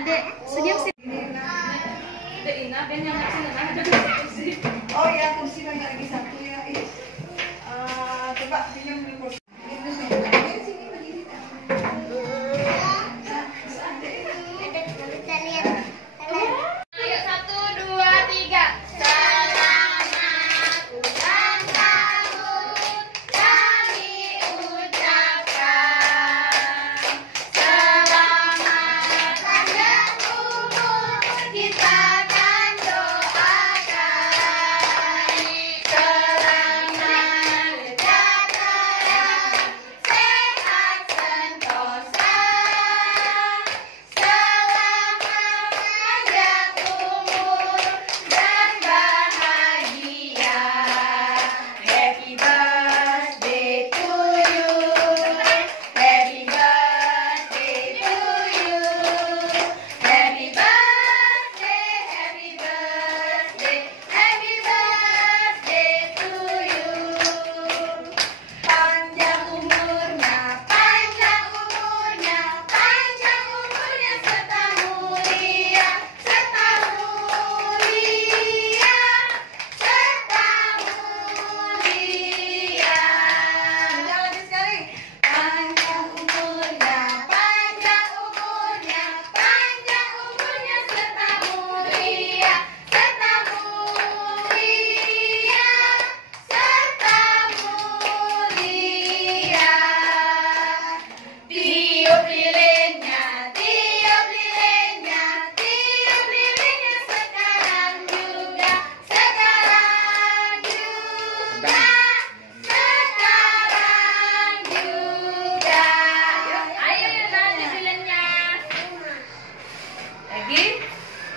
Adek, senyum sih. Oh ya, kursi lagi satu ya. Coba senyum dulu kursi.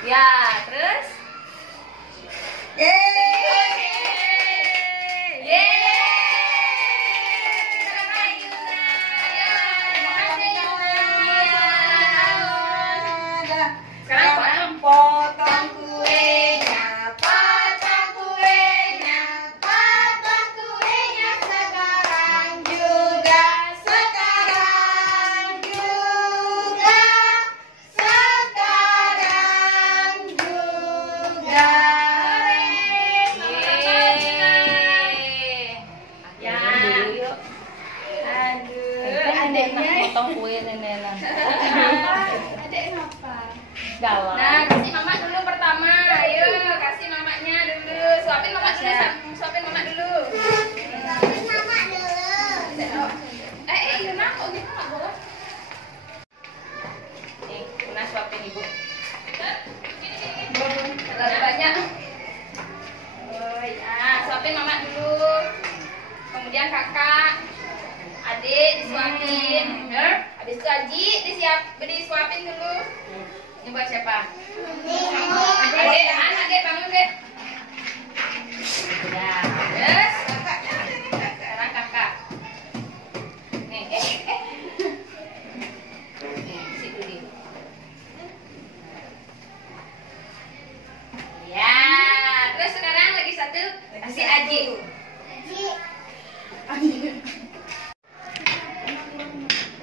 Ya, terus? Sekarang potong kuenya, potong kuenya, potong kuenya sekarang juga, sekarang juga, sekarang juga. Ya, aduh, adeknya potong kue nenek. Adek ngapa? Galau. Nah, kasih mama dulu pertama. Ayo, kasih mamanya dulu. Suapin mama dulu. Suapin mama dulu. Suapin mama dulu. Yuna, kok gitu nggak boleh? Nih, Yuna suapin ibu. Terlalu banyak. Oh ya, suapin mama dulu. Kemudian kakak, adik disuapin. Habis itu Aji disuapin dulu. Ini buat siapa? Adik, adik bangun deh. Ya, terus sekarang kakak. Nih, situ di. Ya, terus sekarang lagi satu kasih Aji.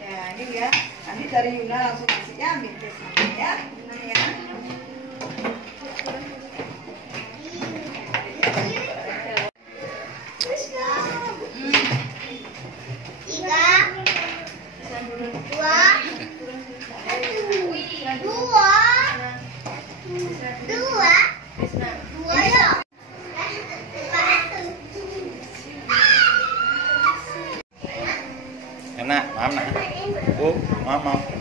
Ya, ini ya. Nanti dari Yuna langsung kasihnya ambil ke sana ya. Yuna ya. Enak, maaf nak. Oh, maaf.